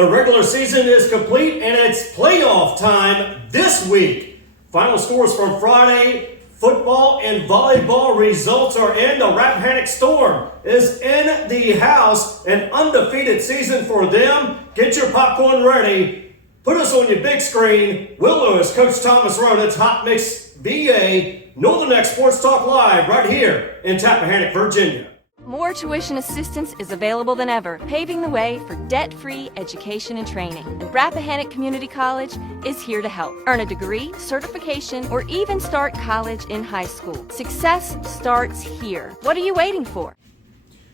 The regular season is complete and it's playoff time this week. Final scores from Friday, football and volleyball results are in. The Rappahannock Storm is in the house. An undefeated season for them. Get your popcorn ready. Put us on your big screen. Will Lewis, Coach Thomas Roane. It's Hot Mix VA, Northern NNK Sports Talk Live right here in Tappahannock, Virginia. More tuition assistance is available than ever, paving the way for debt-free education and training. And Rappahannock Community College is here to help. Earn a degree, certification, or even start college in high school. Success starts here. What are you waiting for?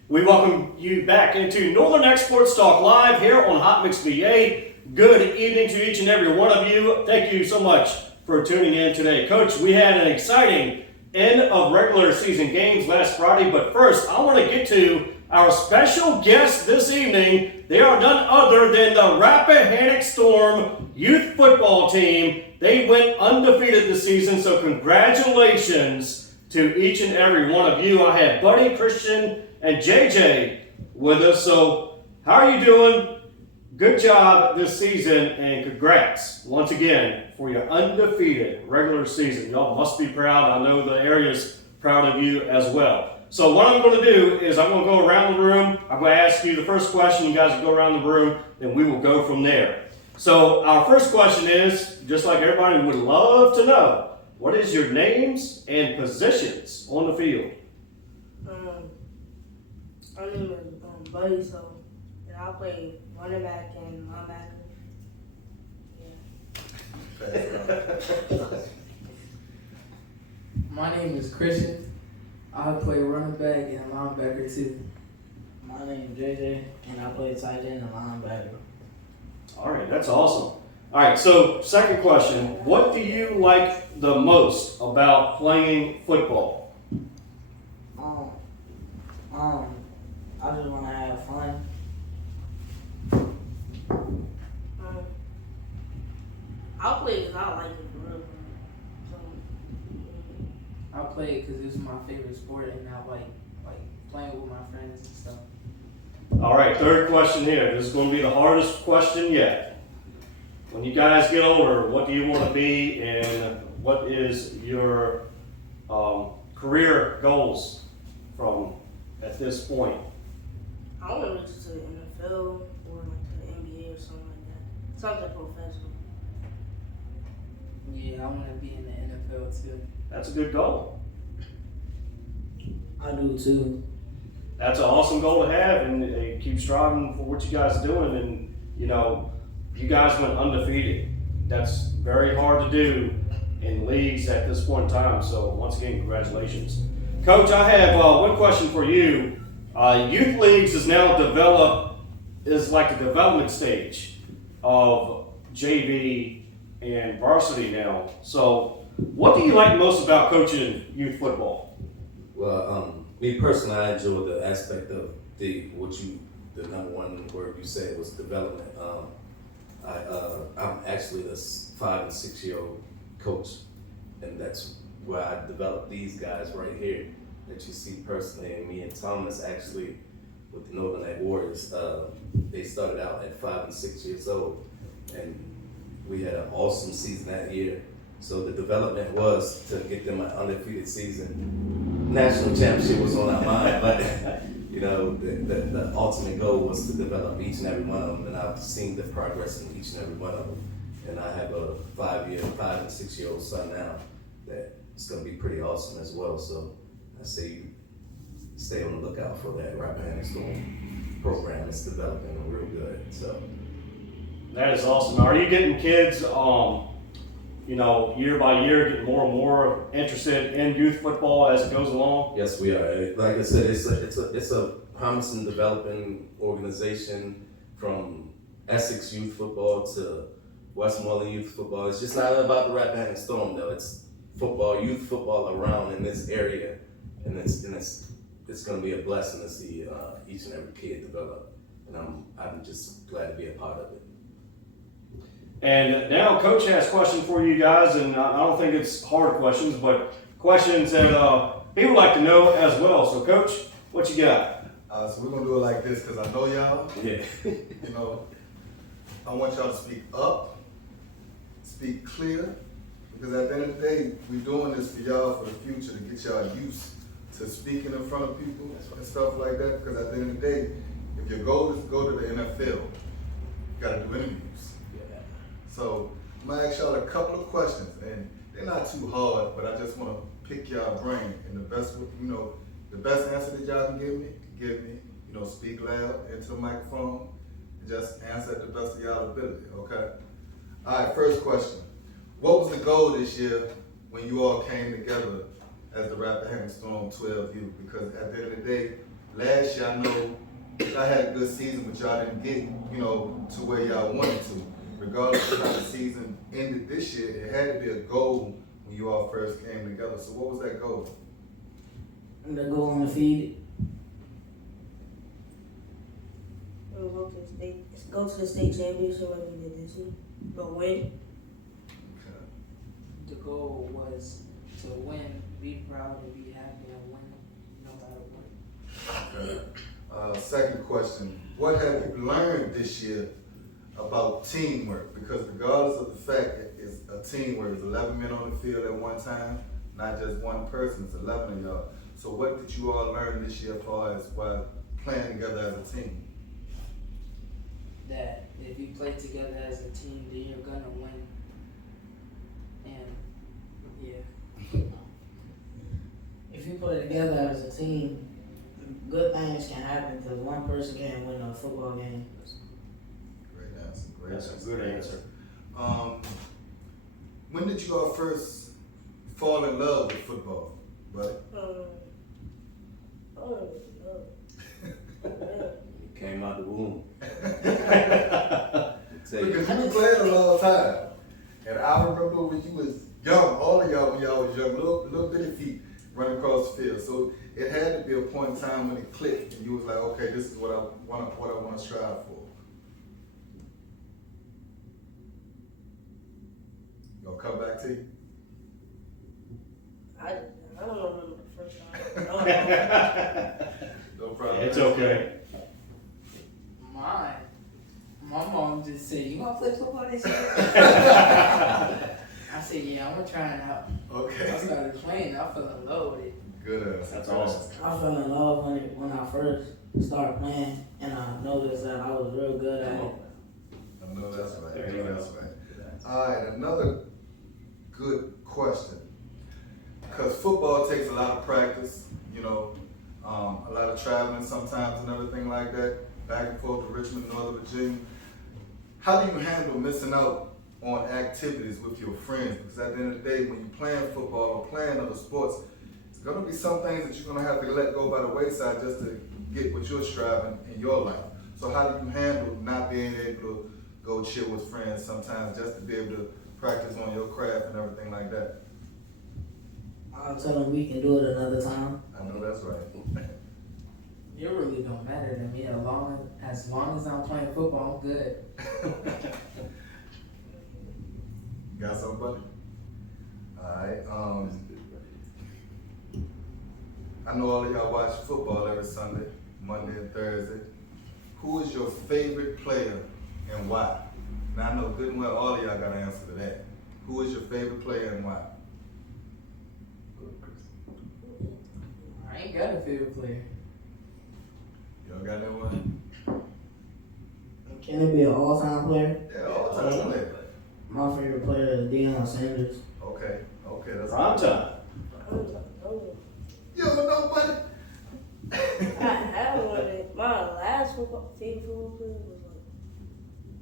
We welcome you back into Northern NNK Sports Talk Live here on Hot Mix VA. Good evening to each and every one of you. Thank you so much for tuning in today. Coach, we had an exciting end of regular season games last Friday, but first I want to get to our special guest this evening. They are none other than the Rappahannock Storm youth football team. They went undefeated this season, so congratulations to each and every one of you. I have Buddy, Christian, and JJ with us. So how are you doing? Good job this season, and congrats once again for your undefeated regular season. Y'all must be proud. I know the area's proud of you as well. So what I'm going to do is I'm going to go around the room. I'm going to ask you the first question. You guys will go around the room, and we will go from there. So our first question is, just like everybody would love to know, what is your names and positions on the field? My name is Buddy, and I play running back and linebacker. My name is Christian. I play running back and linebacker too. My name is JJ, and I play tight end and linebacker. All right, that's awesome. All right, so second question. What do you like the most about playing football? I just want to have fun. I'll play because I like it for real. I play it because it's my favorite sport and I like playing with my friends and stuff. All right, third question here. This is going to be the hardest question yet. When you guys get older, what do you want to be, and what is your career goals from at this point? I want to reach to the NFL or like to the NBA or something like that. Something professional. Yeah, I want to be in the NFL too. That's a good goal. I do too. That's an awesome goal to have, and keep striving for what you guys are doing. And you know, you guys went undefeated. That's very hard to do in leagues at this point in time. So once again, congratulations. Coach, I have one question for you. Youth leagues is now is like the development stage of JV and varsity now. So what do you like most about coaching youth football? Well, me personally, I enjoy the aspect of the number one word you said was development. I'm actually the 5 and 6 year old coach, and that's where I developed these guys right here that you see personally. And me and Thomas actually with the Northern NNK Warriors, they started out at 5 and 6 years old, and we had an awesome season that year. So the development was to get them an undefeated season. National championship was on our mind, but you know, the ultimate goal was to develop each and every one of them, and I've seen the progress in each and every one of them. And I have a 5 and 6 year old son now that is going to be pretty awesome as well. So I say you stay on the lookout for that Rappahannock Storm program. It's developing real good. So that is awesome. Are you getting kids, year by year, getting more and more interested in youth football as it goes along? Yes, we are. Like I said, it's a promising developing organization, from Essex youth football to Westmoreland youth football. It's just not about the Rappahannock Storm though. It's football, youth football around in this area, and it's going to be a blessing to see each and every kid develop, and I'm just glad to be a part of it. And now Coach has a question for you guys, and I don't think it's hard questions, but questions that people like to know as well. So Coach, what you got? So we're gonna do it like this because I know y'all. Yeah. You know, I want y'all to speak up, speak clear, because at the end of the day, we're doing this for y'all for the future to get y'all used to speaking in front of people and stuff like that. Because at the end of the day, if your goal is to go to the NFL, you gotta do interviews. So I'm gonna ask y'all a couple of questions, and they're not too hard, but I just wanna pick y'all brain. And the best, the best answer that y'all can give me, speak loud into the microphone, and just answer at the best of y'all ability, okay? All right, first question. What was the goal this year when you all came together as the Rappahannock Storm 12U? Because at the end of the day, last year I know y'all had a good season, but y'all didn't get, to where y'all wanted to. Regardless of how the season ended this year, it had to be a goal when you all first came together. So what was that goal? And to go undefeated. Go to the state championship like we did this year. But win. The goal was to win, be proud, and be happy, and win no matter what. Okay. Second question. What have you learned this year about teamwork? Because regardless of the fact that it's a teamwork, there's 11 men on the field at one time, not just one person, it's 11 of y'all. So what did you all learn this year as far as while playing together as a team? That if you play together as a team, then you're gonna win. And yeah. If you play together as a team, good things can happen because one person can't win a football game. Great answer. That's a good answer. When did you all first fall in love with football, buddy? Came out the womb. Because you played a long time. And I remember when you was young, all of y'all when y'all was young, little bitty feet running across the field. So it had to be a point in time when it clicked and you was like, okay, this is what I want to strive for. Gonna come back to you? I don't remember the first time. No problem. It's okay. My mom just said, "You gonna play football this year?" I said, "Yeah, I'm gonna try it out." Okay. I started playing. I fell in love with it. Good answer. That's awesome. I fell in love when I first started playing, and I noticed that I was real good at it. I know that's right. There you go. That's right. All right, another good question. Because football takes a lot of practice, a lot of traveling sometimes and everything like that, back and forth to Richmond, Northern Virginia. How do you handle missing out on activities with your friends? Because at the end of the day, when you're playing football or playing other sports, it's going to be some things that you're going to have to let go by the wayside just to get what you're striving in your life. So how do you handle not being able to go chill with friends sometimes just to be able to practice on your craft and everything like that? I'll tell them we can do it another time. I know that's right. It really don't matter to me as long as I'm playing football, I'm good. Got somebody? Alright, I know all of y'all watch football every Sunday, Monday and Thursday. Who is your favorite player and why? Now I know good and well all of y'all got an answer to that. Who is your favorite player and why? I ain't got a favorite player. Y'all got that one? Can it be an all-time player? Yeah, all time player. My favorite player is Deion Sanders. Okay, that's Prime time. You don't know, buddy? I haven't won it. My last favorite football player was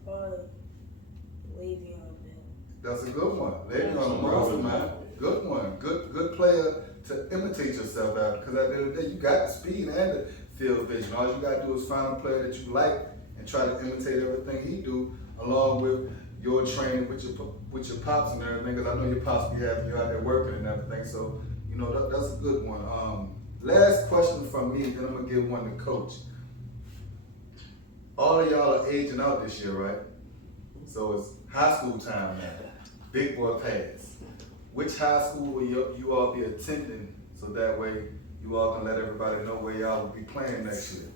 probably Le'Veon Bell. That's a good one. Le'Veon on the monster, man. Good one. Good player to imitate yourself out. Because at the end of the day, you got the speed and the field vision. All you got to do is find a player that you like and try to imitate everything he do, along with your training with your pops and everything. Because I know your pops be having you out there working and everything. So, that's a good one. Last question from me, then I'm going to give one to Coach. All of y'all are aging out this year, right? So it's high school time now. Big boy pass. Which high school will you all be attending so that way you all can let everybody know where y'all will be playing next year?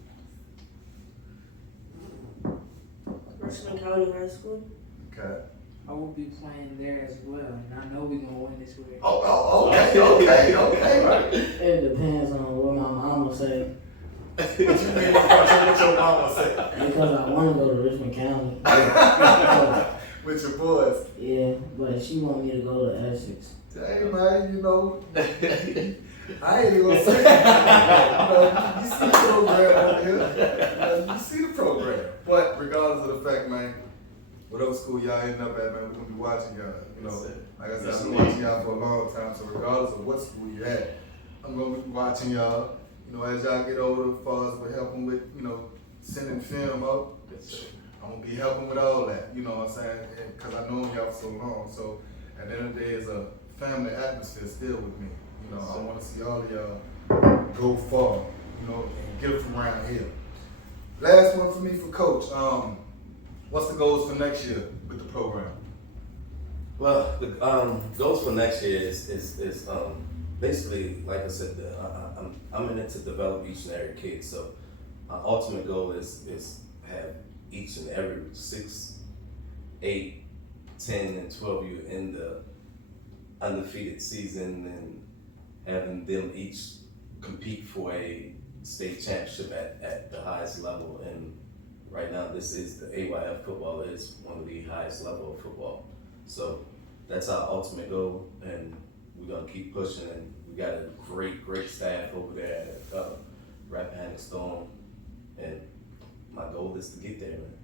Richmond County High School. Okay. I will be playing there as well, and I know we're gonna win this week. Okay. It depends on what my mama say. What you mean what your mama said? Because I want to go to Richmond County. With your boys. Yeah, but she want me to go to Essex. Hey man, you know, I ain't even gonna say that. You see the program over here. You see the program. But regardless of the fact, man, whatever school y'all ending up at, man, we're gonna be watching y'all. You know, like I said, I've been watching y'all for a long time. So regardless of what school you're at, I'm gonna be watching y'all. You know, as y'all get older, as far as we're helping with, you know, sending film up. I'm gonna be helping with all that. You know what I'm saying? Because I know y'all for so long. So at the end of the day, it's a family atmosphere still with me. You know, I want to see all of y'all go far, you know, and get it from around here. Last one for me for Coach. What's the goals for next year with the program? Well, the goals for next year is basically, like I said, I'm in it to develop each and every kid. So my ultimate goal is have each and every 6, 8, 10, and 12 you in the undefeated season and having them each compete for a state championship at the highest level. And right now, this is the AYF football is one of the highest level of football. So that's our ultimate goal, and we're gonna keep pushing. And we got a great staff over there at Rappahannock Storm, and my goal is to get there, man.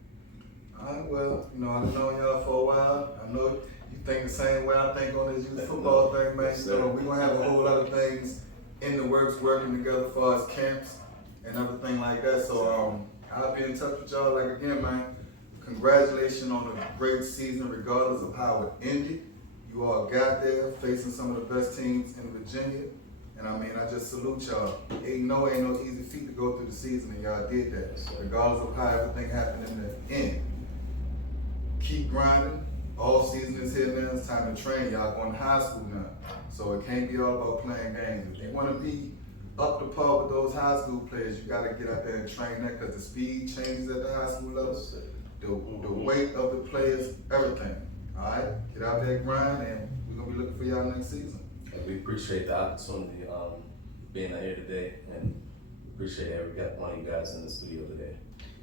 All right, well, you know, I've known y'all for a while. I know you think the same way I think on this youth football thing, man. You know, we're going to have a whole lot of things in the works working together as far as camps and everything like that. So I'll be in touch with y'all. Like, again, man, congratulations on a great season regardless of how it ended. You all got there facing some of the best teams in Virginia. And I mean, I just salute y'all. Ain't no easy feat to go through the season, and y'all did that. Regardless of how everything happened in the end. Keep grinding. All season is here now. It's time to train. Y'all going to high school now. So it can't be all about playing games. If you want to be up to par with those high school players, you got to get out there and train that, because the speed changes at the high school level. The weight of the players, everything. All right? Get out there, grind, and we're going to be looking for y'all next season. And we appreciate the opportunity being here today, and appreciate every one of you guys in the studio today.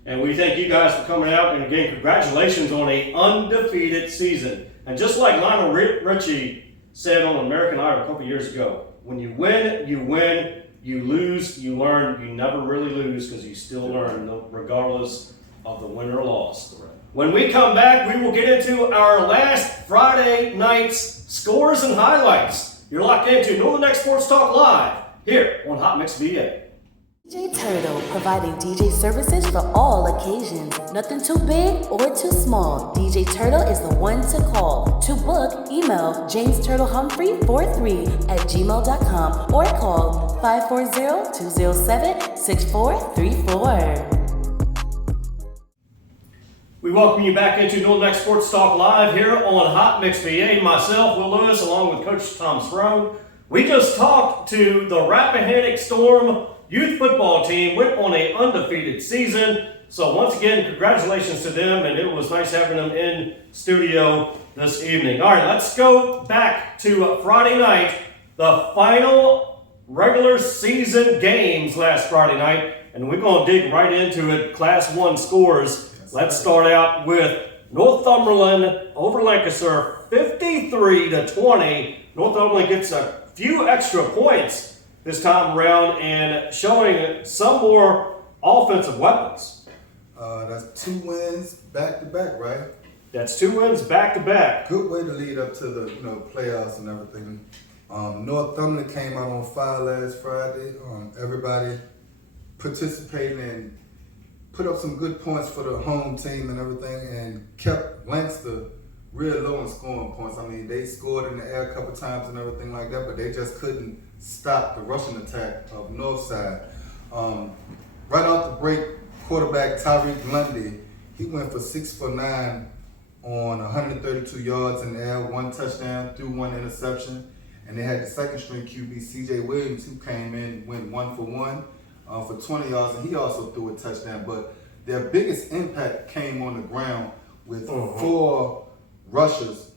And we thank you guys for coming out, and again, congratulations on an undefeated season. And just like Lionel Richie said on American Idol a couple years ago, when you win, you win. You lose, you learn. You never really lose, because you still learn, regardless of the win or loss. Right. When we come back, we will get into our last Friday night's scores and highlights. You're locked into Northern Next Sports Talk Live here on Hot Mix VA. DJ Turtle, providing DJ services for all occasions. Nothing too big or too small. DJ Turtle is the one to call. To book, email jamesturtlehumphrey43@gmail.com or call 540-207-6434. We welcome you back into Northern Next Sports Talk Live here on Hot Mix VA. Myself, Will Lewis, along with Coach Thomas Roane. We just talked to the Rappahannock Storm youth football team, went on an undefeated season. So once again, congratulations to them, and it was nice having them in studio this evening. All right, let's go back to Friday night, the final regular season games last Friday night, and we're going to dig right into it. Class 1 scores. Let's start out with Northumberland over Lancaster, 53-20. Northumberland gets a few extra points this time around and showing some more offensive weapons. That's 2 wins back-to-back, right? That's 2 wins back-to-back. Good way to lead up to the playoffs and everything. Northumberland came out on fire last Friday. Everybody participated and put up some good points for the home team and everything, and kept Lancaster real low in scoring points. I mean, they scored in the air a couple times and everything like that, but they just couldn't stop the rushing attack of Northside. Right off the break, quarterback Tyreek Lundy, he went for 6 for 9 on 132 yards in the air, 1 touchdown, threw 1 interception. And they had the second string QB, CJ Williams, who came in, went 1 for 1 for 20 yards, and he also threw a touchdown. But their biggest impact came on the ground with 4 rushers,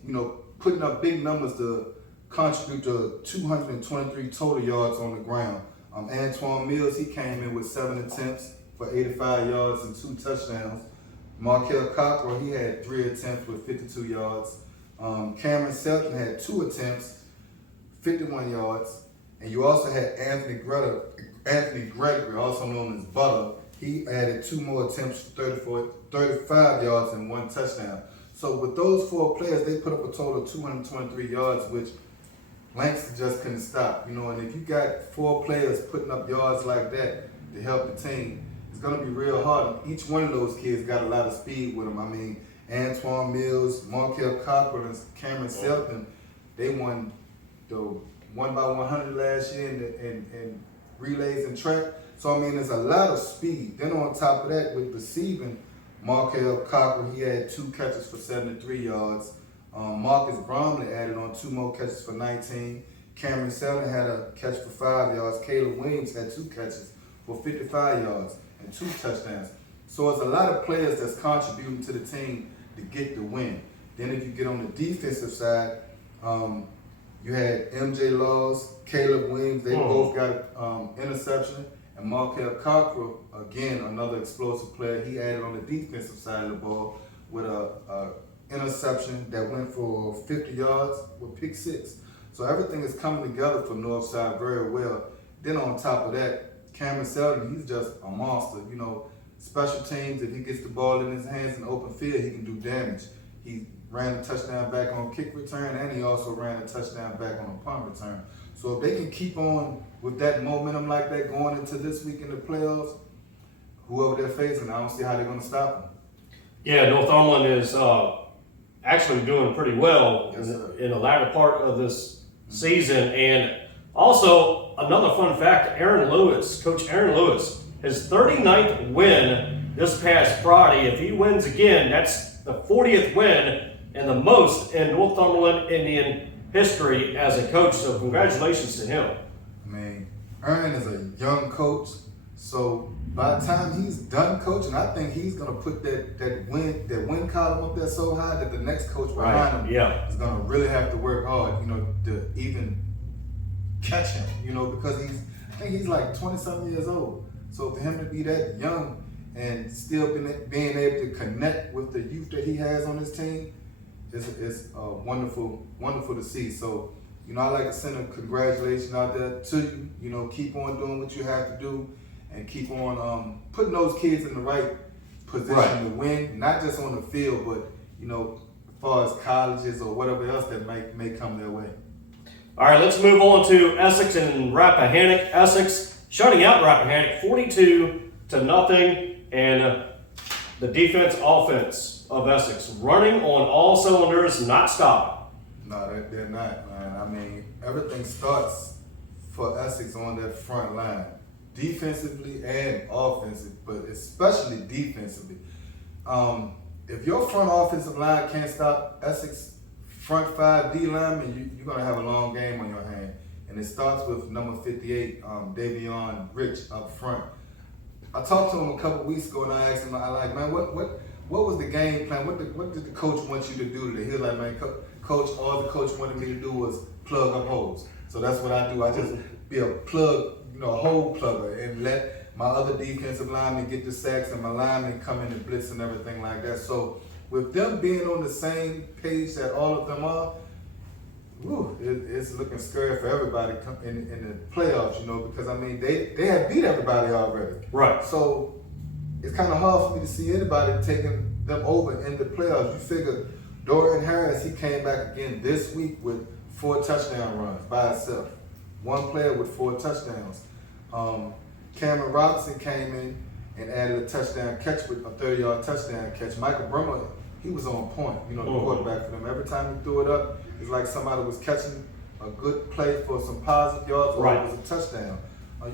putting up big numbers to contribute to 223 total yards on the ground. Antoine Mills, he came in with 7 attempts for 85 yards and 2 touchdowns. Markel Cockrell, he had 3 attempts with 52 yards. Cameron Selton had 2 attempts, 51 yards. And you also had Anthony Gregory, also known as Butter. He added 2 more attempts for 35 yards and 1 touchdown. So with those 4 players, they put up a total of 223 yards, which Langston just couldn't stop. And if you got 4 players putting up yards like that to help the team, it's going to be real hard. And each one of those kids got a lot of speed with them. I mean, Antoine Mills, Markel Cockrell, and Cameron Selton, they won the 1x100 last year in relays and track. So, I mean, there's a lot of speed. Then on top of that, with receiving, Markel Cockrell, he had 2 catches for 73 yards. Marcus Bromley added on 2 more catches for 19. Cameron Selton had a catch for 5 yards. Caleb Williams had 2 catches for 55 yards and 2 touchdowns. So it's a lot of players that's contributing to the team to get the win. Then if you get on the defensive side, you had MJ Laws, Caleb Williams, they both got interception. And Markel Cockrell, again, another explosive player, he added on the defensive side of the ball with a interception that went for 50 yards with pick 6. So everything is coming together for Northside very well. Then on top of that, Cameron Selton, he's just a monster. Special teams, if he gets the ball in his hands in the open field, he can do damage. He ran a touchdown back on kick return, and he also ran a touchdown back on a punt return. So if they can keep on with that momentum like that going into this week in the playoffs, whoever they're facing, I don't see how they're going to stop them. Yeah, Northumberland is actually doing pretty well in the latter part of this season. And also, another fun fact, Coach Aaron Lewis, his 39th win this past Friday. If he wins again, that's the 40th win and the most in Northumberland Indian history as a coach. So congratulations to him. I mean, Aaron is a young coach, so by the time he's done coaching, I think he's gonna put that win column up there so high that the next coach behind him is gonna really have to work hard, to even catch him, because I think he's like 20-something years old. So for him to be that young and still being able to connect with the youth that he has on his team is wonderful to see. So, I like to send a congratulations out there to you. Keep on doing what you have to do and keep on putting those kids in the right position to win, not just on the field, but, as far as colleges or whatever else that may come their way. All right, let's move on to Essex and Rappahannock. Essex shutting out Rappahannock 42-0, and the offense of Essex running on all cylinders, not stopping. No, they're not, man. I mean, everything starts for Essex on that front line, defensively and offensively, but especially defensively. If your front offensive line can't stop Essex front 5 D linemen, you're going to have a long game on your hand. And it starts with number 58, Davion Rich up front. I talked to him a couple weeks ago and I asked him, man, what was the game plan? What did the coach want you to do today? He was like, man, coach, all the coach wanted me to do was plug up holes. So that's what I do. I just be a plug, a hole plugger and let my other defensive linemen get the sacks and my linemen come in and blitz and everything like that. So with them being on the same page that all of them are, it's looking scary for everybody in the playoffs, because I mean they have beat everybody already. Right. So it's kind of hard for me to see anybody taking them over in the playoffs. You figure Dorian Harris, he came back again this week with 4 touchdown runs by himself. 1 player with 4 touchdowns. Cameron Robinson came in and added a touchdown catch with a 30-yard touchdown catch. Michael Brummer, he was on point, the quarterback for them. Every time he threw it up, it's like somebody was catching a good play for some positive yards, or it was a touchdown.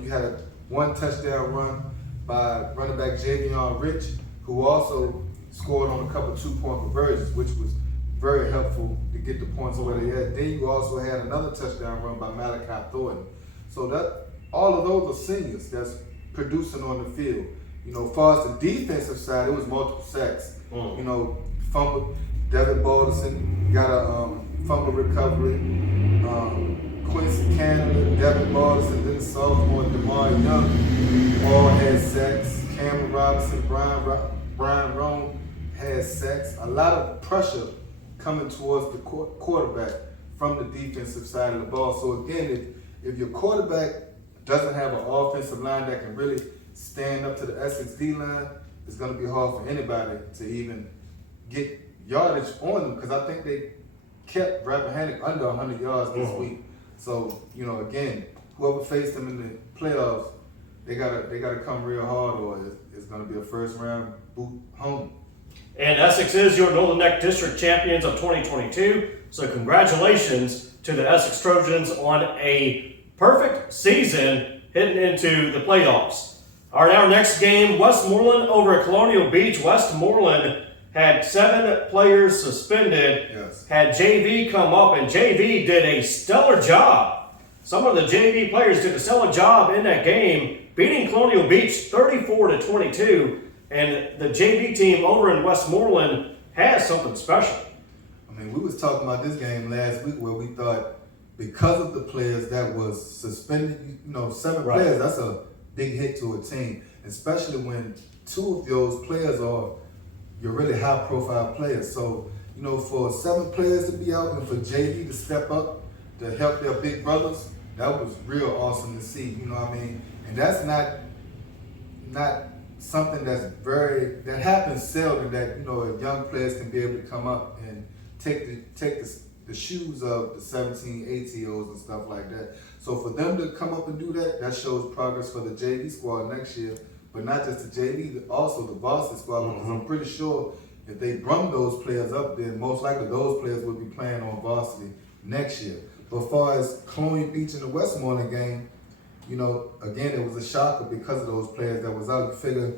You had 1 touchdown run by running back Javion Rich, who also scored on a couple 2-point conversions, which was very helpful to get the points where they had. Then you also had another touchdown run by Malachi Thornton. So that all of those are seniors that's producing on the field. You know, as far as the defensive side, it was multiple sacks. You know, fumble. Devin Balderson got a fumble recovery. Quincy Canada, Devin Balderson, then the sophomore DeMar Young all had sacks. Cameron Robinson, Brian Roane had sacks. A lot of pressure coming towards the quarterback from the defensive side of the ball. So again, if your quarterback doesn't have an offensive line that can really stand up to the Essex D-line, it's going to be hard for anybody to even get yardage on them, because I think they kept Rappahannock under 100 yards this week. So, you know, again, whoever faced them in the playoffs, they gotta come real hard, or it's gonna be a first round boot home. And Essex is your Northern Neck District champions of 2022. So congratulations to the Essex Trojans on a perfect season heading into the playoffs. All right, our next game, Westmoreland over at Colonial Beach. Westmoreland had 7 players suspended, had JV come up, and JV did a stellar job. Some of the JV players did a stellar job in that game, beating Colonial Beach 34-22, and the JV team over in Westmoreland has something special. I mean, we was talking about this game last week where we thought because of the players that was suspended, you know, 7 players, that's a big hit to a team, especially when 2 of those players are your really high-profile players. So, you know, for 7 players to be out and for JV to step up to help their big brothers, that was real awesome to see. You know what I mean? And that's not something that happens seldom, that, you know, young players can be able to come up and take the shoes of the 17, 18-year-olds and stuff like that. So for them to come up and do that shows progress for the JV squad next year. But not just the JV, also the varsity squad, because I'm pretty sure if they bring those players up, then most likely those players will be playing on varsity next year. But as far as Colonial Beach and the Westmoreland game, you know, again, it was a shocker because of those players that was out. You figure,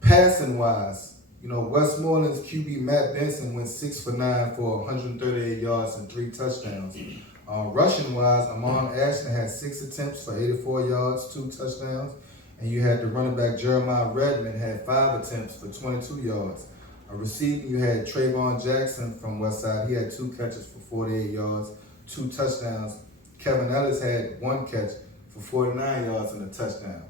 passing-wise, you know, Westmoreland's QB Matt Benson went 6 for 9 for 138 yards and 3 touchdowns. Rushing-wise, Amon Ashton had 6 attempts for 84 yards, 2 touchdowns. And you had the running back Jeremiah Redmond had 5 attempts for 22 yards. Receiving, you had Trayvon Jackson from Westside. He had 2 catches for 48 yards, 2 touchdowns. Kevin Ellis had 1 catch for 49 yards and a touchdown.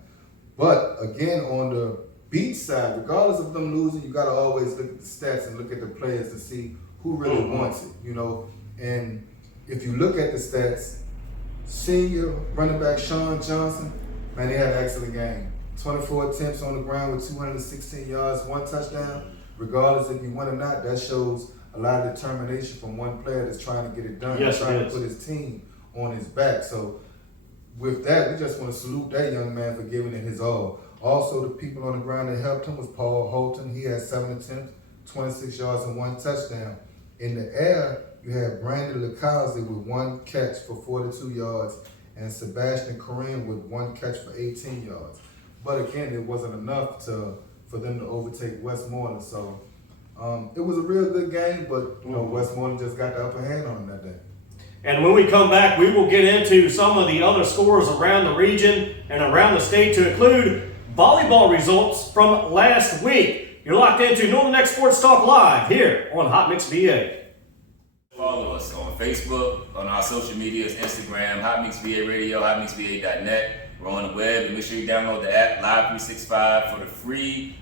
But again, on the Beach side, regardless of them losing, you got to always look at the stats and look at the players to see who really wants it, you know. And if you look at the stats, senior running back Sean Johnson, man, they had an excellent game. 24 attempts on the ground with 216 yards, 1 touchdown. Regardless if you win or not, that shows a lot of determination from one player that's trying to get it done. Yes, trying to put his team on his back. So with that, we just want to salute that young man for giving it his all. Also, the people on the ground that helped him was Paul Holton. He had 7 attempts, 26 yards and 1 touchdown. In the air, you had Brandon Lecowsey with 1 catch for 42 yards and Sebastian Corinne with 1 catch for 18 yards. But again, it wasn't enough for them to overtake Westmoreland. So it was a real good game, but you know, Westmoreland just got the upper hand on them that day. And when we come back, we will get into some of the other scores around the region and around the state, to include volleyball results from last week. You're locked into Northern Neck Sports Talk Live here on Hot Mix VA. Follow us on Facebook, on our social medias, Instagram, Hot Mix VA Radio, hotmixva.net. We're on the web, and make sure you download the app Live 365 for the free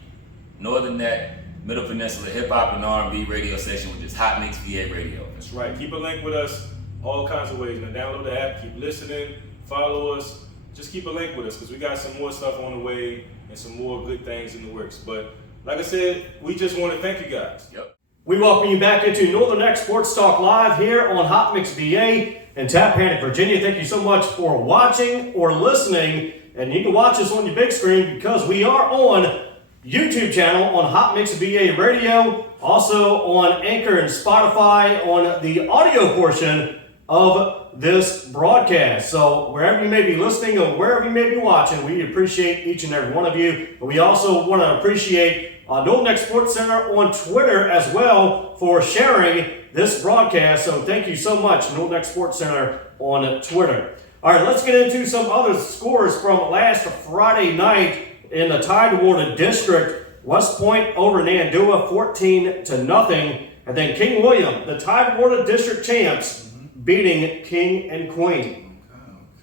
Northern Neck Middle Peninsula Hip Hop and R&B radio station, which is Hot Mix VA Radio. That's right. Keep a link with us all kinds of ways. Now download the app, keep listening, follow us. Just keep a link with us, because we got some more stuff on the way and some more good things in the works. But like I said, we just want to thank you guys. Yep. We welcome you back into Northern Neck Sports Talk Live here on Hot Mix VA in Tappahannock, Virginia. Thank you so much for watching or listening. And you can watch us on your big screen because we are on YouTube channel on Hot Mix VA Radio, also on Anchor and Spotify on the audio portion of this broadcast. So wherever you may be listening or wherever you may be watching, we appreciate each and every one of you. But we also want to appreciate Northern Neck Sports Center on Twitter as well for sharing this broadcast. So thank you so much, Northern Neck Sports Center on Twitter. All right, let's get into some other scores from last Friday night in the Tide Water District, West Point over Nandua 14-0. And then King William, the Tide Water District champs, beating King and Queen.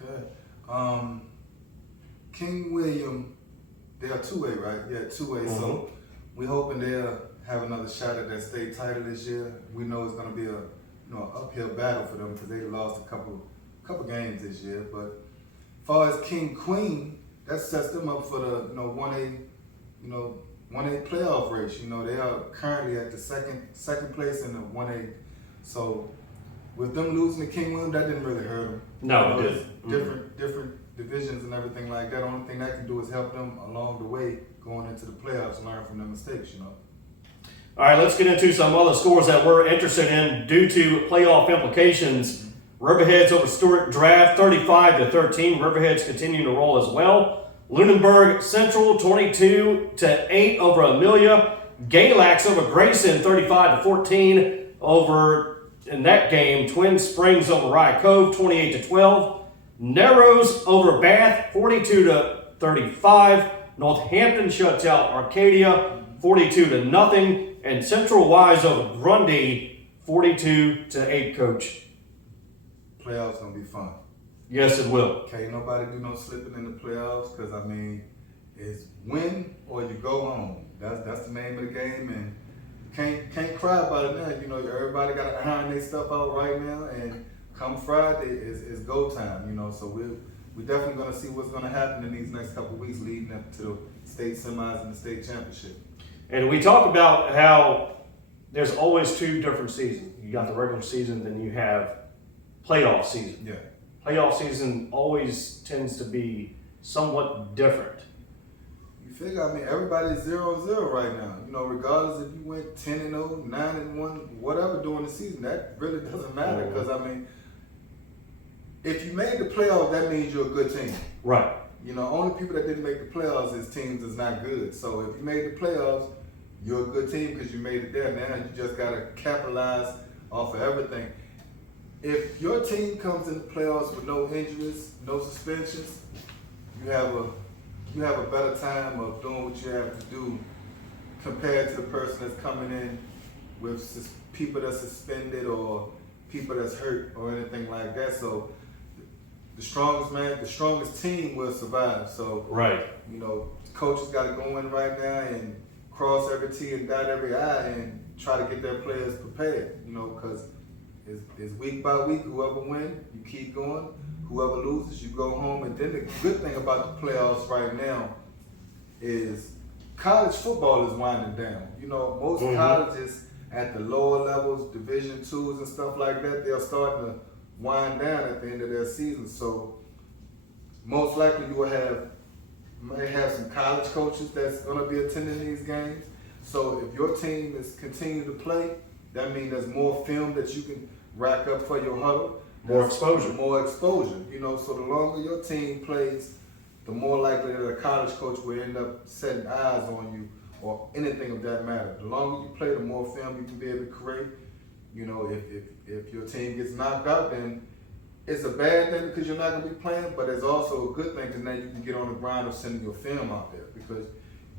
Okay. King William, they are 2A, right? Yeah, 2A. So we're hoping they'll have another shot at that state title this year. We know it's going to be a uphill battle for them because they lost a couple games this year. But as far as King Queen, that sets them up for the 1A 1A playoff race. They are currently at the second place in the 1A. So with them losing to King William, that didn't really hurt them. No, it didn't. Different divisions and everything like that. The only thing that can do is help them along the way going into the playoffs and learn from their mistakes. All right, let's get into some other scores that we're interested in due to playoff implications. Riverheads over Stewart Draft 35-13. Riverheads continuing to roll as well. Lunenburg Central 22-8 over Amelia. Galax over Grayson 35-14 over in that game. Twin Springs over Rye Cove 28-12. Narrows over Bath 42-35. Northampton shuts out Arcadia 42-0. And Central Wise over Grundy 42-8, Coach. Playoffs gonna be fun. Yes, it will. Can't nobody do no slipping in the playoffs because it's win or you go home. That's the name of the game, and can't cry about it now. Everybody got to iron their stuff out right now, and come Friday is go time. So we're definitely gonna see what's gonna happen in these next couple of weeks leading up to the state semis and the state championship. And we talk about how there's always two different seasons. You got the regular season, then you have playoff season. Yeah. Playoff season always tends to be somewhat different. You figure, everybody's 0-0 right now. Regardless if you went 10-0, 9-1, whatever during the season, that really doesn't matter. Because if you made the playoffs, that means you're a good team. Right. Only people that didn't make the playoffs is teams that's not good. So if you made the playoffs, you're a good team because you made it there. Now you just gotta capitalize off of everything. If your team comes in the playoffs with no injuries, no suspensions, you have a better time of doing what you have to do compared to the person that's coming in with people that's suspended or people that's hurt or anything like that. So the strongest team will survive. So right. Coaches got to go in right now and cross every T and dot every I and try to get their players prepared. Because it's week by week. Whoever wins, you keep going. Whoever loses, you go home. And then the good thing about the playoffs right now is college football is winding down. Most colleges at the lower levels, Division IIs and stuff like that, they're starting to wind down at the end of their season. So most likely you may have some college coaches that's going to be attending these games. So if your team is continuing to play, that means there's more film that you can rack up for your huddle. More exposure. More exposure. So the longer your team plays, the more likely that a college coach will end up setting eyes on you or anything of that matter. The longer you play, the more film you can be able to create. If your team gets knocked out, then it's a bad thing because you're not going to be playing, but it's also a good thing because now you can get on the grind of sending your film out there because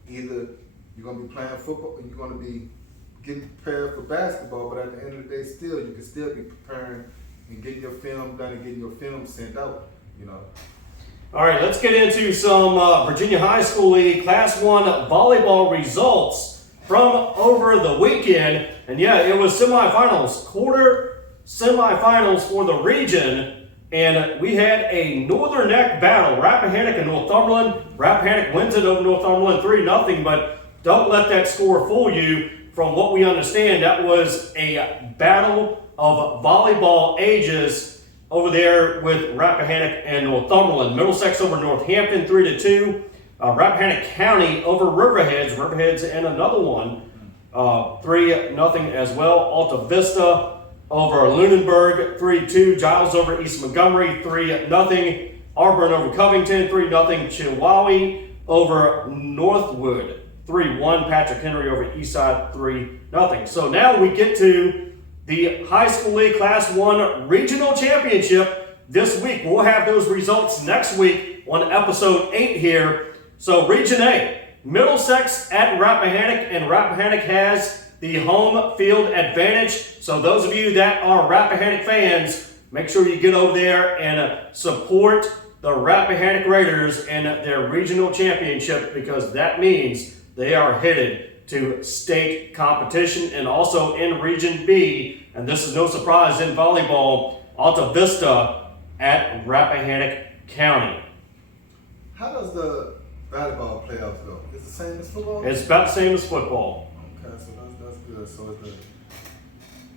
either you're going to be playing football and you're going to be getting prepared for basketball, but at the end of the day, you can still be preparing and getting your film done and getting your film sent out, All right, let's get into some Virginia High School League Class 1 volleyball results from over the weekend. And yeah, it was semifinals, quarter semifinals for the region. And we had a Northern Neck battle, Rappahannock and Northumberland. Rappahannock wins it over Northumberland 3-0, but don't let that score fool you. From what we understand, that was a battle of volleyball ages over there with Rappahannock and Northumberland. Middlesex over Northampton 3-2. Rappahannock County over Riverheads and another one 3-0 as well. Alta Vista over Lunenburg 3-2. Giles over East Montgomery 3-0. Auburn over Covington 3-0. Chihuahua over Northwood 3-1. Patrick Henry over Eastside 3-0. So now we get to the High School League Class 1 Regional Championship this week. We'll have those results next week on episode 8 here. So Region A, Middlesex at Rappahannock, and Rappahannock has the home field advantage. So those of you that are Rappahannock fans, make sure you get over there and support the Rappahannock Raiders in their regional championship, because that means they are headed to state competition. And also in Region B, and this is no surprise in volleyball, Alta Vista at Rappahannock County. How does the volleyball playoffs go? Is it the same as football? It's about the same as football. Okay, so that's good. So it's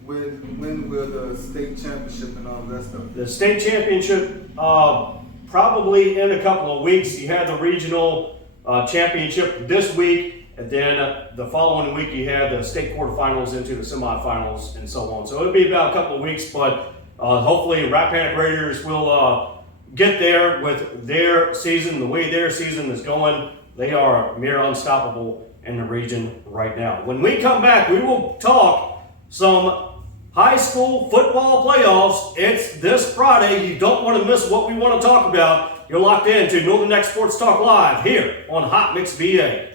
when will the state championship and all that stuff? The state championship, probably in a couple of weeks. You have the regional championship this week, and then the following week you have the state quarterfinals into the semifinals and so on. So it'll be about a couple of weeks, but hopefully Rappahannock Raiders will get there with their season. The way their season is going, they are mere unstoppable in the region right now. When we come back, we will talk some high school football playoffs. It's this Friday. You don't want to miss what we want to talk about. You're locked in to Northern Neck Sports Talk Live here on Hot Mix VA.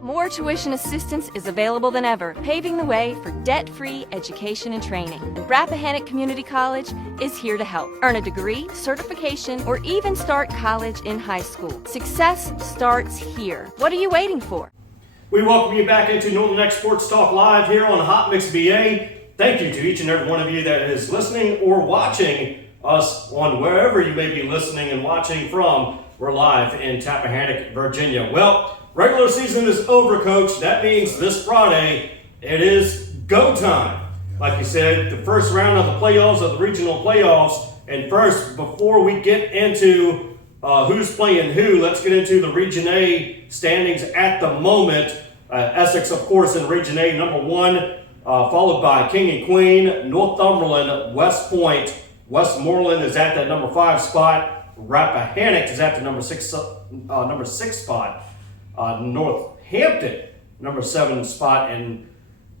More tuition assistance is available than ever, paving the way for debt-free education and training. And Rappahannock Community College is here to help. Earn a degree, certification, or even start college in high school. Success starts here. What are you waiting for? We welcome you back into Northern Neck Sports Talk Live here on Hot Mix VA. Thank you to each and every one of you that is listening or watching us on wherever you may be listening and watching from. We're live in Tappahannock, Virginia. Well, regular season is over, Coach. That means this Friday, it is go time. Like you said, the first round of the playoffs, of the regional playoffs. And first, before we get into who's playing who, let's get into the Region A standings at the moment. Essex, of course, in Region A, number 1. Followed by King and Queen, Northumberland, West Point. Westmoreland is at that number 5 spot. Rappahannock is at the number 6 spot. Northampton, number 7 spot. And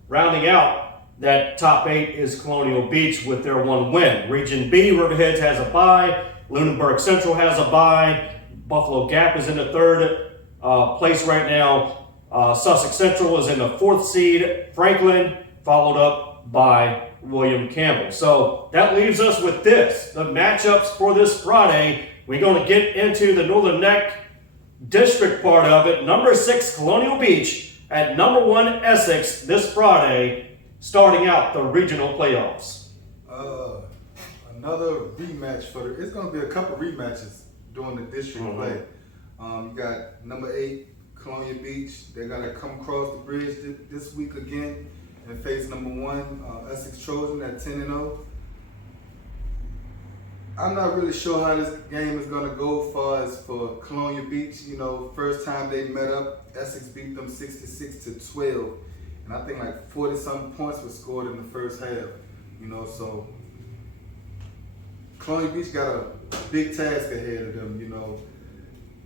rounding out that top 8 is Colonial Beach with their 1 win. Region B, Riverheads has a bye. Lunenburg Central has a bye. Buffalo Gap is in the 3rd place right now. Sussex Central is in the 4th seed. Franklin, followed up by William Campbell. So that leaves us with this, the matchups for this Friday. We're going to get into the Northern Neck district part of it. Number 6, Colonial Beach at number 1, Essex this Friday, starting out the regional playoffs. Another rematch it's going to be a couple rematches during the district play. You got number 8, Colonial Beach. They got to come across the bridge this week again and face number 1, Essex Trojan at 10-0. I'm not really sure how this game is going to go as far as for Colonial Beach. You know, first time they met up, Essex beat them 66-12. And I think like 40-something points were scored in the first half. You know, so Colonial Beach got a big task ahead of them, you know.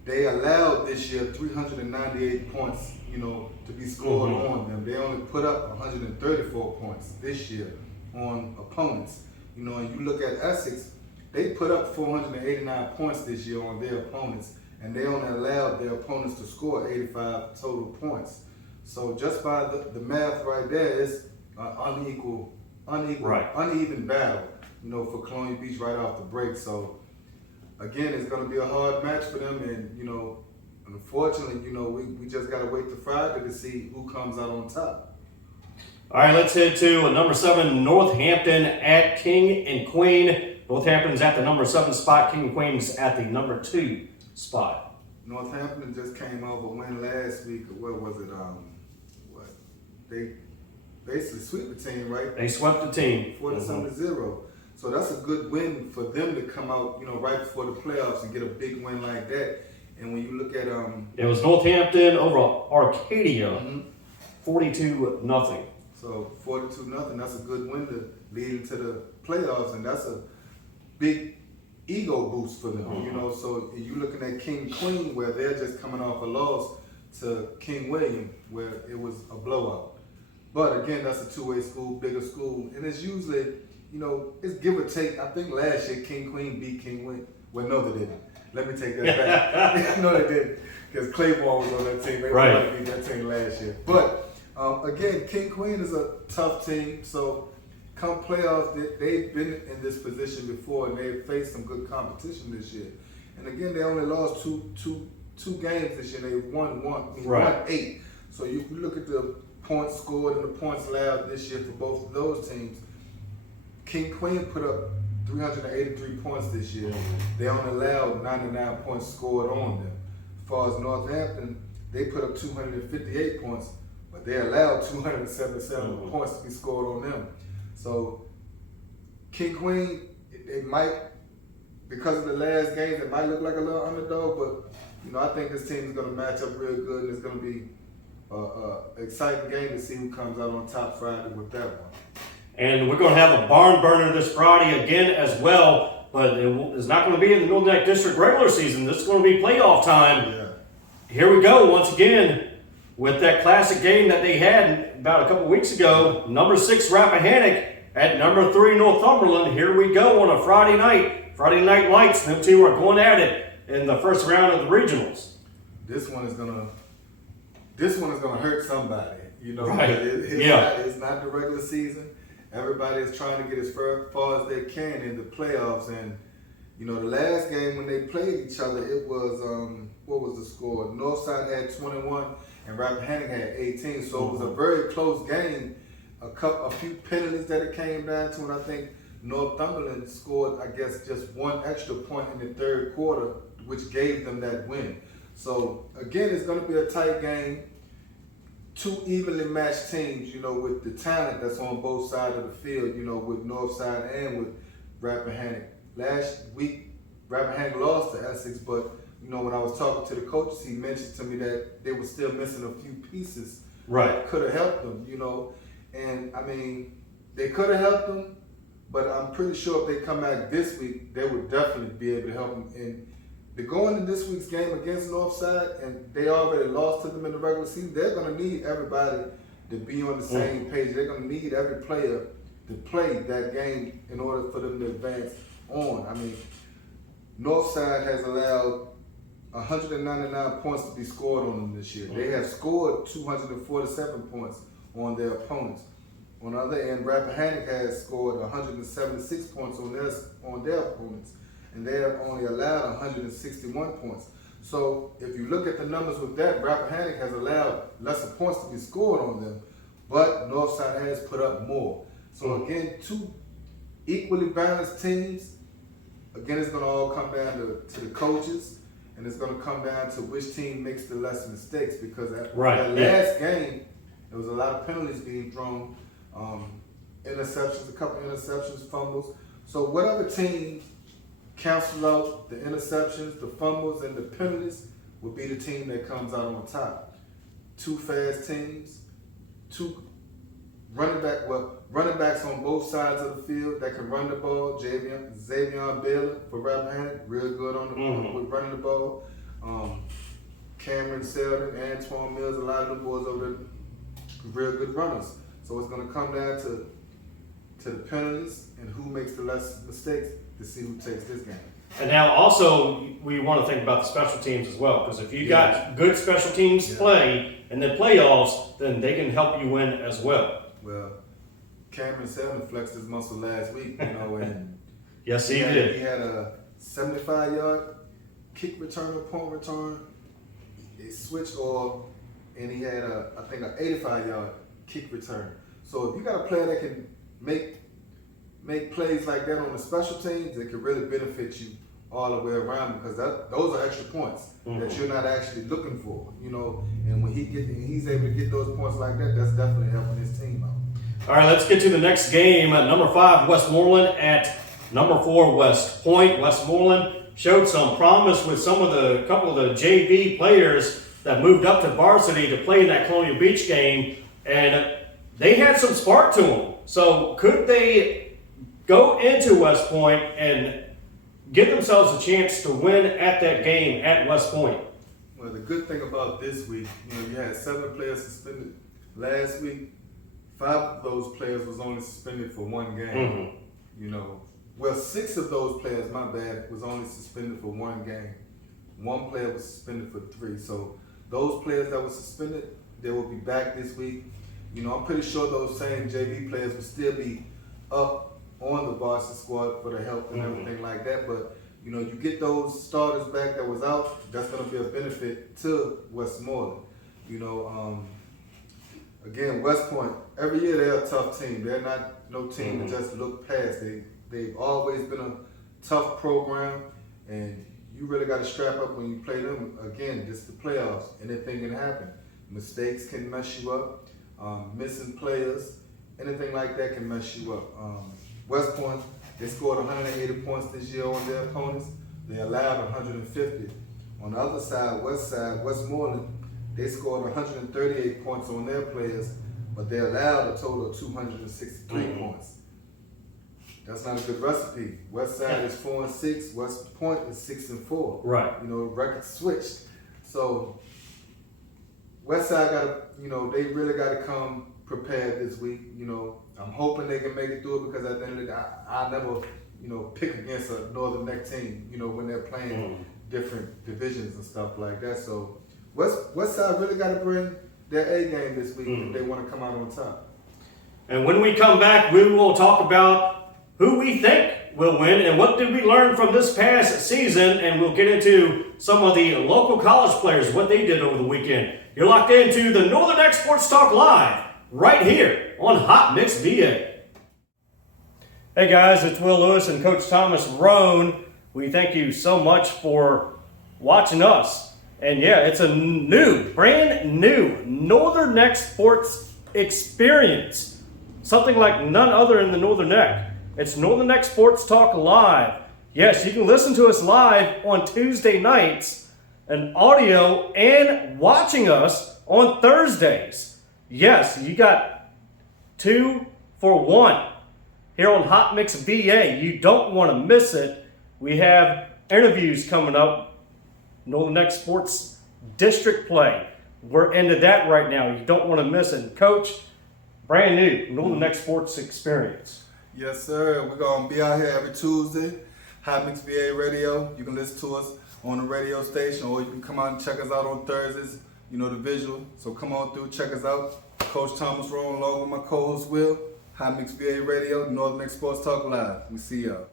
They allowed this year 398 points, you know, to be scored on them. They only put up 134 points this year on opponents. You know, and you look at Essex, they put up 489 points this year on their opponents, and they only allowed their opponents to score 85 total points. So just by the math right there, it's an uneven battle, you know, for Colonial Beach right off the break. So again, it's going to be a hard match for them, and, you know, unfortunately, you know, we just got to wait till Friday to see who comes out on top. All right, let's head to number 7, Northampton at King and Queen. Northampton's at the number 7 spot. King and Queen's at the number 2 spot. Northampton just came off a win last week. What was it? They basically swept the team, right? They swept the team. 40-0. So that's a good win for them to come out, you know, right before the playoffs and get a big win like that. And when you look at it was Northampton over Arcadia, 42-0. So 42-0. That's a good win to lead into the playoffs, and that's a big ego boost for them. You know, so you're looking at King Queen, where they're just coming off a loss to King William, where it was a blowout. But again, that's a two-way school, bigger school, and it's usually, you know, it's give or take. I think last year King Queen beat King William. Well, no, they didn't. Let me take that back. No, they didn't, because Claiborne was on that team. They Right. wanted to beat that team last year. But again, King Queen is a tough team. So come playoffs, they've been in this position before, and they've faced some good competition this year. And again, they only lost two games this year. They won Right. 8. So you look at the points scored and the points allowed this year for both of those teams. King Queen put up 383 points this year. They only allowed 99 points scored on them. As far as Northampton, they put up 258 points, but they allowed 277 points to be scored on them. So King Queen, it might, because of the last games, it might look like a little underdog, but I think this team is going to match up real good, and it's going to be an exciting game to see who comes out on top Friday with that one. And we're going to have a barn burner this Friday again as well, but it's not going to be in the Northern Neck District regular season. This is going to be playoff time. Yeah. Here we go once again with that classic game that they had about a couple weeks ago. Number 6 Rappahannock at number 3 Northumberland. Here we go on a Friday night lights. Them two are going at it in the first round of the regionals. This one is gonna hurt somebody. Right. It's not the regular season. Everybody is trying to get as far as they can in the playoffs, and the last game when they played each other, it was what was the score? Northside had 21 and Rappahannock had 18, so it was a very close game. A few penalties that it came down to, and I think Northumberland scored, I guess, just one extra point in the third quarter, which gave them that win. So again, it's going to be a tight game. Two evenly matched teams, with the talent that's on both sides of the field, with Northside and with Rappahannock. Last week, Rappahannock lost to Essex, but when I was talking to the coaches, he mentioned to me that they were still missing a few pieces that could have helped them, And I mean, they could have helped them, but I'm pretty sure if they come back this week, they would definitely be able to help them. And they're going into this week's game against Northside, and they already lost to them in the regular season. They're going to need everybody to be on the same page. They're going to need every player to play that game in order for them to advance on. I mean, Northside has allowed 199 points to be scored on them this year. They have scored 247 points on their opponents. On the other end, Rappahannock has scored 176 points on their opponents, and they have only allowed 161 points. So if you look at the numbers with that, Rappahannock has allowed lesser points to be scored on them, but Northside has put up more. So again, two equally balanced teams. Again, it's going to all come down to the coaches, and it's going to come down to which team makes the less mistakes, because that last game, there was a lot of penalties being thrown, interceptions, a couple interceptions, fumbles. So whatever team cancels out the interceptions, the fumbles, and the penalties will be the team that comes out on top. Two fast teams, two running backs on both sides of the field that can run the ball. Xavier Baylor for Rappahannock, real good on with running the ball. Cameron Selden, Antoine Mills, a lot of the boys over there, real good runners. So it's going to come down to the penalties and who makes the less mistakes to see who takes this game. And now also we want to think about the special teams as well, because if you got good special teams play in the playoffs, then they can help you win as well. Well, Cameron Selden flexed his muscle last week, and yes, he did. He had a 75-yard kick return or punt return. It switched and he had I think an 85-yard kick return. So if you got a player that can make plays like that on the special teams, it could really benefit you all the way around, because those are extra points that you're not actually looking for, And when he's able to get those points like that, that's definitely helping his team out. All right, let's get to the next game. Number 5 Westmoreland at number 4 West Point. Westmoreland showed some promise with a couple of the JV players that moved up to varsity to play in that Colonial Beach game, and they had some spark to them. So could they go into West Point and give themselves a chance to win at that game at West Point? Well, the good thing about this week, you had 7 players suspended last week. 5 of those players was only suspended for 1 game. Well, 6 of those players, my bad, was only suspended for 1 game. one player was suspended for 3. So those players that were suspended, they will be back this week. You know, I'm pretty sure those same JV players will still be up on the varsity squad for the health and everything like that. But, you know, you get those starters back that was out, that's going to be a benefit to Westmoreland. You know, again, West Point, every year they're a tough team. They're not no team to just look past. They've always been a tough program, and you really got to strap up when you play them. Again, just the playoffs. Anything can happen. Mistakes can mess you up. Missing players, anything like that can mess you up. West Point, they scored 180 points this year on their opponents. They allowed 150. On the other side, West side, Westmoreland, they scored 138 points on their players, but they allowed a total of 263 points. That's not a good recipe. West side is 4-6. West Point is 6-4. Right. You know, records switched. So West side got to, you know, they really got to come prepared this week. You know, I'm hoping they can make it through it because at the end of the day, I never, you know, pick against a Northern Neck team, you know, when they're playing different divisions and stuff like that. So West side really got to bring their A game this week if they want to come out on top. And when we come back, we will talk about who we think will win and what did we learn from this past season, and we'll get into some of the local college players, what they did over the weekend. You're locked into the Northern Neck Sports Talk Live right here on Hot Mix VA. Hey guys, it's Will Lewis and Coach Thomas Roane. We thank you so much for watching us. And yeah, it's a brand new Northern Neck Sports experience. Something like none other in the Northern Neck. It's Northern Neck Sports Talk Live. Yes, you can listen to us live on Tuesday nights, and audio, and watching us on Thursdays. Yes, you got 2 for 1 here on Hot Mix VA. You don't want to miss it. We have interviews coming up. Northern Neck Sports District play. We're into that right now. You don't want to miss it. Coach, brand new Northern Neck Sports experience. Yes, sir. We're going to be out here every Tuesday. Hot Mix VA Radio. You can listen to us on the radio station, or you can come out and check us out on Thursdays. You know, the visual. So come on through, check us out. Coach Thomas Roane, along with my co-host Will. Hot Mix VA Radio, Northern Neck Sports Talk Live. We see y'all.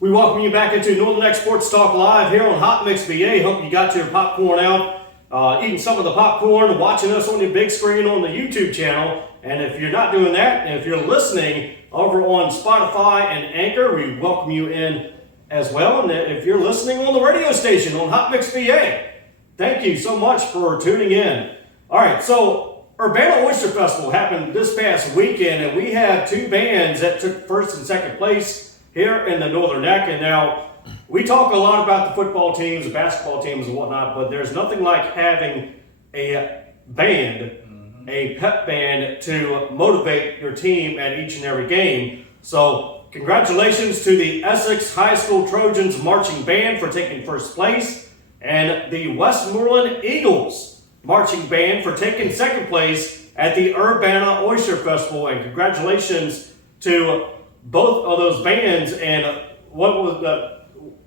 We welcome you back into Northern Neck Sports Talk Live here on Hot Mix VA. Hope you got your popcorn out, eating some of the popcorn, watching us on your big screen on the YouTube channel. And if you're not doing that, and if you're listening over on Spotify and Anchor, we welcome you in as well. And if you're listening on the radio station on Hot Mix VA, thank you so much for tuning in. All right, so Urbana Oyster Festival happened this past weekend, and we had 2 bands that took first and second place here in the Northern Neck. And now we talk a lot about the football teams, the basketball teams and whatnot, but there's nothing like having a band, a pep band to motivate your team at each and every game. So congratulations to the Essex High School Trojans Marching Band for taking first place, and the Westmoreland Eagles Marching Band for taking second place at the Urbana Oyster Festival. And congratulations to both of those bands. And what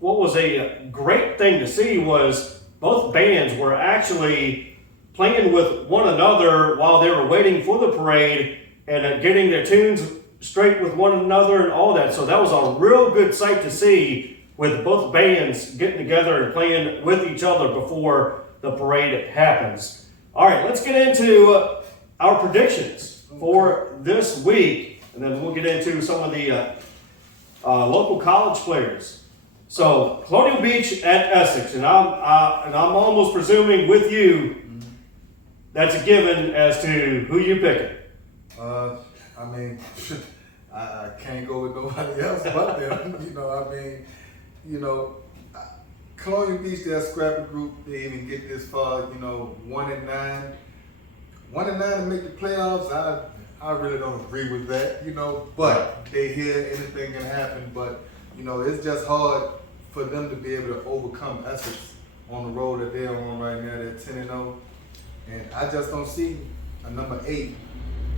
was a great thing to see was both bands were actually playing with one another while they were waiting for the parade and getting their tunes straight with one another and all that. So that was a real good sight to see, with both bands getting together and playing with each other before the parade happens. All right, let's get into our predictions for this week, and then we'll get into some of the local college players. So Colonial Beach at Essex, and I'm almost presuming with you that's a given as to who you picking. I mean, I can't go with nobody else but them. Colonial Beach, they're a scrappy group. They even get this far, 1-9. 1-9 to make the playoffs, I really don't agree with that, but they hear anything can happen. But, it's just hard for them to be able to overcome Essex on the road that they're on right now. They're 10-0. And I just don't see a number 8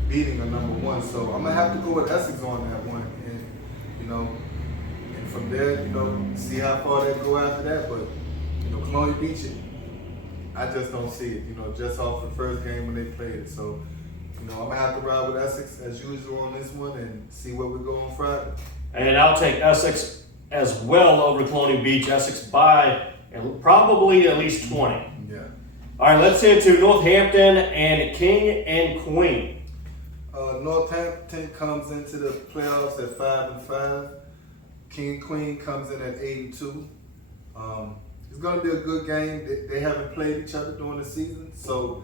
beating a number 1. So I'm going to have to go with Essex on that one. And, and from there, see how far they go after that. But Colonial Beach, I just don't see it, just off the first game when they played it. So, I'm going to have to ride with Essex as usual on this one and see where we go on Friday. And I'll take Essex as well over Colonial Beach. Essex by probably at least 20. Yeah. All right, let's head to Northampton and King and Queen. Northampton comes into the playoffs at 5-5. King and Queen comes in at 82. It's going to be a good game. They haven't played each other during the season, so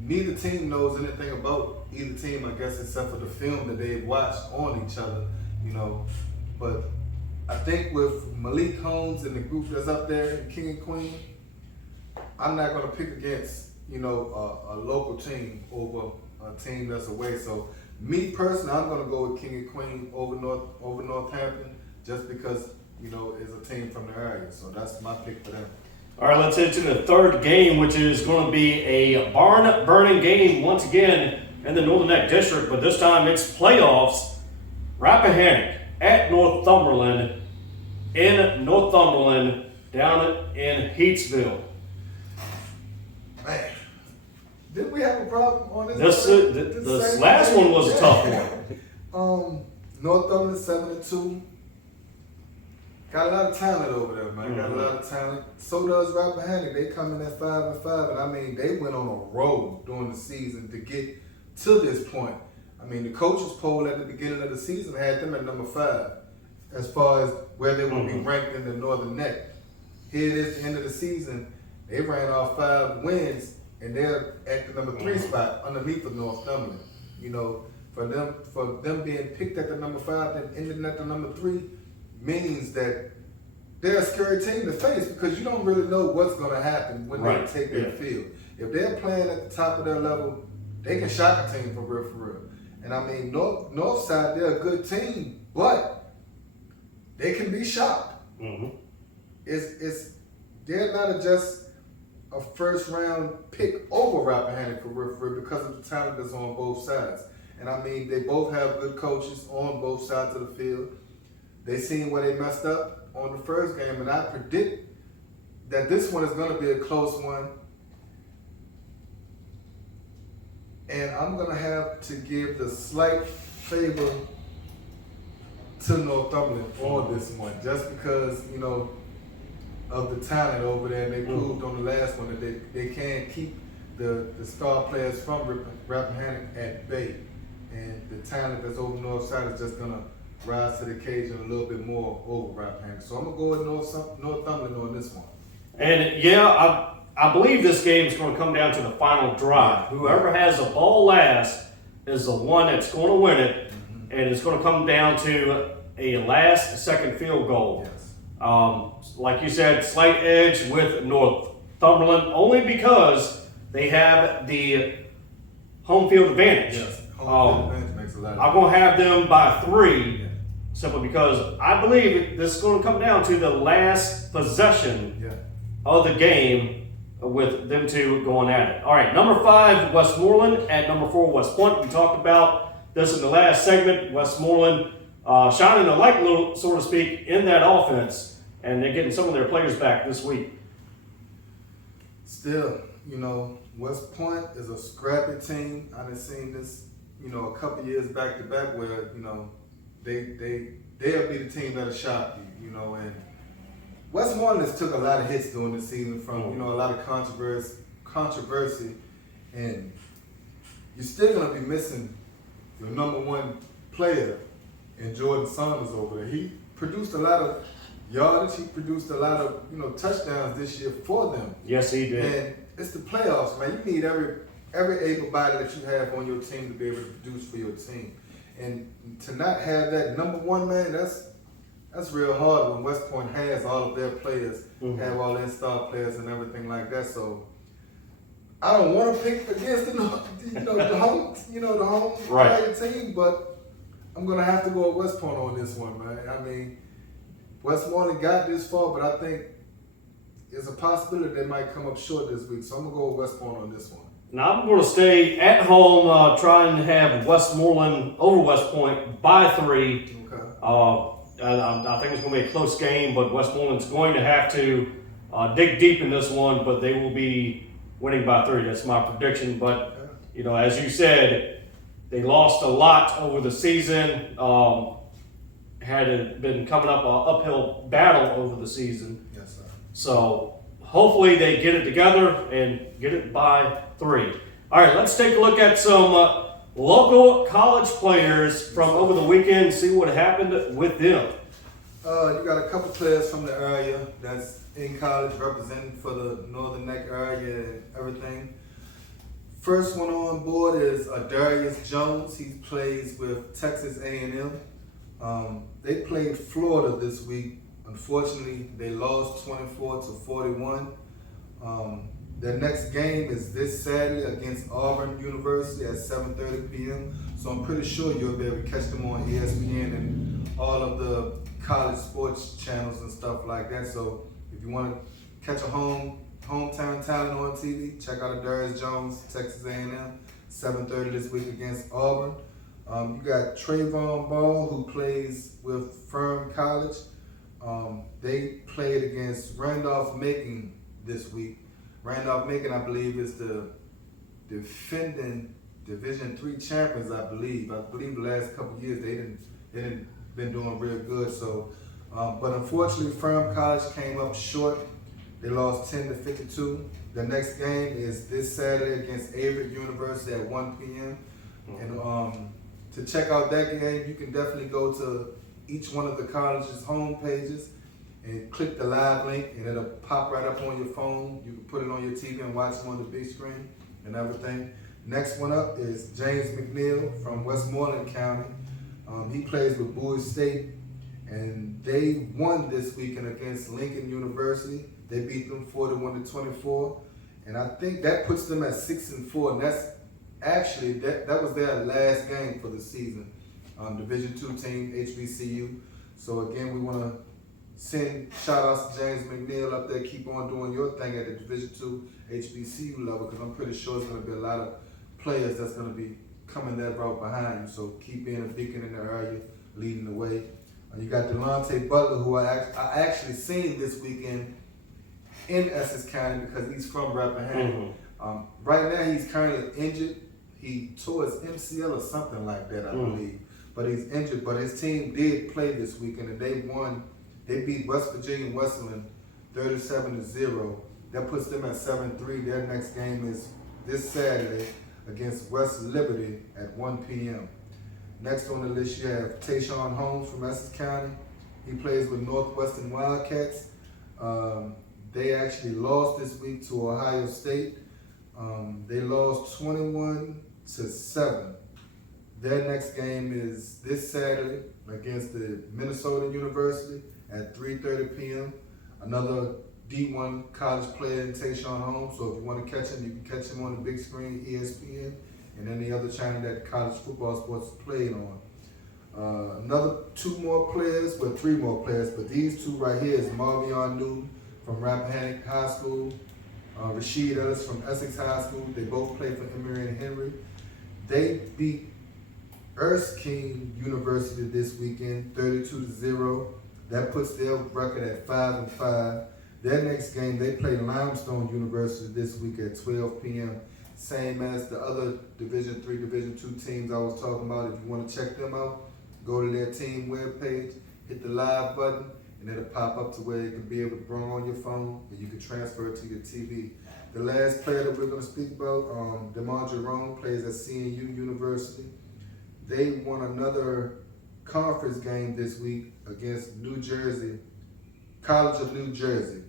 neither team knows anything about either team, I guess, except for the film that they've watched on each other, But I think with Malik Holmes and the group that's up there in King and Queen, I'm not going to pick against, a local team over a team that's away. So me personally, I'm going to go with King and Queen over Northampton just because, it's a team from the area. So that's my pick for them. All right, let's head to the third game, which is going to be a barn-burning game once again in the Northern Neck District, but this time it's playoffs. Rappahannock at Northumberland in Northumberland down in Heatsville. Man, did we have a problem on this? This last one was a tough one. Northumberland 7-2. Got a lot of talent over there, man. Got a lot of talent. So does Rappahannock. They come in at 5-5, and I mean, they went on a roll during the season to get to this point. I mean, the coaches poll at the beginning of the season had them at number 5 as far as where they would be ranked in the Northern Neck. Here it is, the end of the season. They ran off 5 wins, and they're at the number 3 spot underneath of Northumberland. For them being picked at the number 5 and ending at the number 3 means that they're a scary team to face because you don't really know what's going to happen when they take their field. If they're playing at the top of their level, they can shock a team for real. And I mean, Northside, they're a good team, but they can be shocked. Mm-hmm. They're not just a first round pick over Rappahannock for real because of the talent that's on both sides. And I mean, they both have good coaches on both sides of the field. They seen where they messed up on the first game, and I predict that this one is going to be a close one. And I'm going to have to give the slight favor to Northumberland on this one, just because, of the talent over there. And they proved on the last one that they can keep the star players from Rappahannock at bay. And the talent that's over North Side is just going to rise to the occasion a little bit more over Rappahannock. So I'm going to go with Northumberland on this one. And I believe this game is going to come down to the final drive. Whoever has the ball last is the one that's going to win it, and it's going to come down to a last-second field goal. Yes. Like you said, slight edge with Northumberland, only because they have the home field advantage. Yes. Home field advantage makes a lot of I'm going to have them by 3. Simply because I believe this is going to come down to the last possession of the game with them two going at it. All right, number 5, Westmoreland at number 4, West Point. We talked about this in the last segment. Westmoreland shining a light, little, so to speak, in that offense, and they're getting some of their players back this week. Still, West Point is a scrappy team. I've seen this, a couple years back to back where, they'll be the team that'll shock you, and Westmoreland has took a lot of hits during the season from, a lot of controversy, and you're still gonna be missing your number 1 player in Jordan Saunders over there. He produced a lot of yardage, he produced a lot of, touchdowns this year for them. Yes, he did. And it's the playoffs, man. You need every able body that you have on your team to be able to produce for your team. And to not have that number 1 man, that's real hard when West Point has all of their players, have all their star players and everything like that. So I don't want to pick against the home team, but I'm gonna have to go with West Point on this one, man. I mean, Westmoreland got this far, but I think there's a possibility they might come up short this week. So I'm gonna go with West Point on this one. Now I'm going to stay at home, trying to have Westmoreland over West Point by 3. Okay. I think it's going to be a close game, but Westmoreland's going to have to dig deep in this one, but they will be winning by 3. That's my prediction. But, as you said, they lost a lot over the season. Had it been coming up an uphill battle over the season. Yes, sir. So hopefully they get it together and get it by 3. All right, let's take a look at some local college players from over the weekend, see what happened with them. You got a couple players from the area that's in college representing for the Northern Neck area and everything. First one on board is Darius Jones. He plays with Texas A&M. They played Florida this week. Unfortunately, they lost 24-41. Their next game is this Saturday against Auburn University at 7:30 p.m. So I'm pretty sure you'll be able to catch them on ESPN and all of the college sports channels and stuff like that. So if you want to catch a hometown talent on TV, check out Darius Jones, Texas A&M, 7:30 this week against Auburn. You got Trayvon Ball, who plays with Firm College. They played against Randolph-Macon this week. Randolph-Macon, I believe, is the defending Division III champions. I believe the last couple of years they didn't been doing real good. So, but unfortunately, Firm College came up short. They lost 10-52. The next game is this Saturday against Averett University at 1 p.m. And to check out that game, you can definitely go to each one of the college's home pages and click the live link, and it'll pop right up on your phone. You can put it on your TV and watch them on the big screen and everything. Next one up is James McNeil from Westmoreland County. He plays with Bowie State, and they won this weekend against Lincoln University. They beat them 41-24, and I think that puts them at 6-4, and that's actually, that was their last game for the season. Division II team, HBCU. So again, we want to send shout outs to James McNeil up there. Keep on doing your thing at the Division II HBCU level, because I'm pretty sure it's going to be a lot of players that's going to be coming that route behind you. So keep being a beacon in the area, leading the way. You got Delonte Butler, who I actually seen this weekend in Essex County because he's from Rappahannock. Right now, he's currently injured. He tore his MCL or something like that, I believe. But he's injured. But his team did play this weekend, and they won. They beat West Virginia Wesleyan 37-0. That puts them at 7-3. Their next game is this Saturday against West Liberty at 1 p.m. Next on the list, you have Tayshawn Holmes from Essex County. He plays with Northwestern Wildcats. They actually lost this week to Ohio State. They lost 21-7. Their next game is this Saturday against the Minnesota University at 3:30 p.m. Another D1 college player in Tayshawn Holmes. So if you want to catch him, you can catch him on the big screen, ESPN, and any other channel that college football sports is played on. Another three more players, but these two right here is Marvion Newton from Rappahannock High School, Rasheed Ellis from Essex High School. They both play for Emory and Henry. They beat Erskine University this weekend, 32-0. That puts their record at 5-5. Their next game, they play Limestone University this week at 12 p.m. Same as the other Division III, Division II teams I was talking about. If you want to check them out, go to their team webpage, hit the live button, and it'll pop up to where you can be able to bring on your phone and you can transfer it to your TV. The last player that we're going to speak about, Roane, plays at CNU University. They won another conference game this week against New Jersey, College of New Jersey.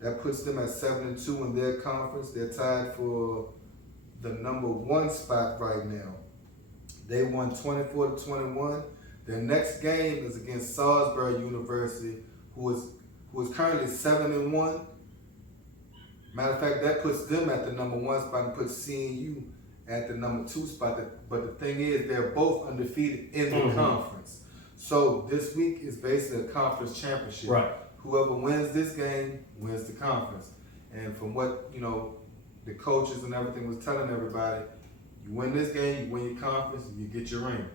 That puts them at 7-2 in their conference. They're tied for the number 1 spot right now. They won 24-21. Their next game is against Salisbury University, who is currently 7-1. Matter of fact, that puts them at the number 1 spot and puts CNU at the number 2 spot. But the thing is, they're both undefeated in the conference. So this week is basically a conference championship. Right. Whoever wins this game wins the conference. And from what, the coaches and everything was telling everybody, you win this game, you win your conference, and you get your ring.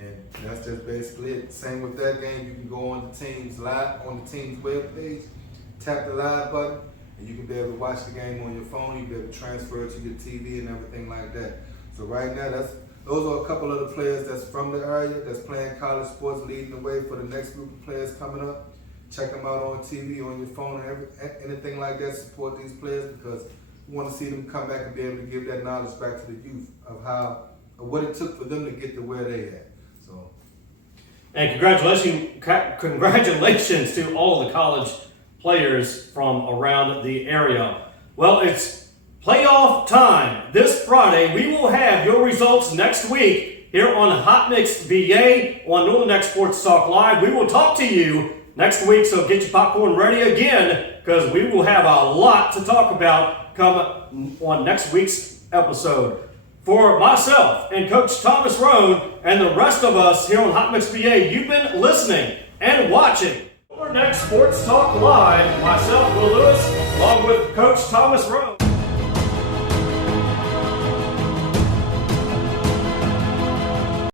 And that's just basically it. Same with that game, you can go on the team's webpage, tap the live button, and you can be able to watch the game on your phone. You can be able to transfer it to your TV and everything like that. So right now, those are a couple of the players that's from the area that's playing college sports, leading the way for the next group of players coming up. Check them out on TV, on your phone, and anything like that. Support these players because we want to see them come back and be able to give that knowledge back to the youth of what it took for them to get to where they at. So, and congratulations to all of the college players from around the area. Well, it's playoff time. This Friday, we will have your results next week here on Hot Mix VA on Northern Next Sports Talk Live. We will talk to you next week, so get your popcorn ready again because we will have a lot to talk about come on next week's episode. For myself and Coach Thomas Roane and the rest of us here on Hot Mix VA, you've been listening and watching Northern Next Sports Talk Live. Myself, Will Lewis, along with Coach Thomas Roane.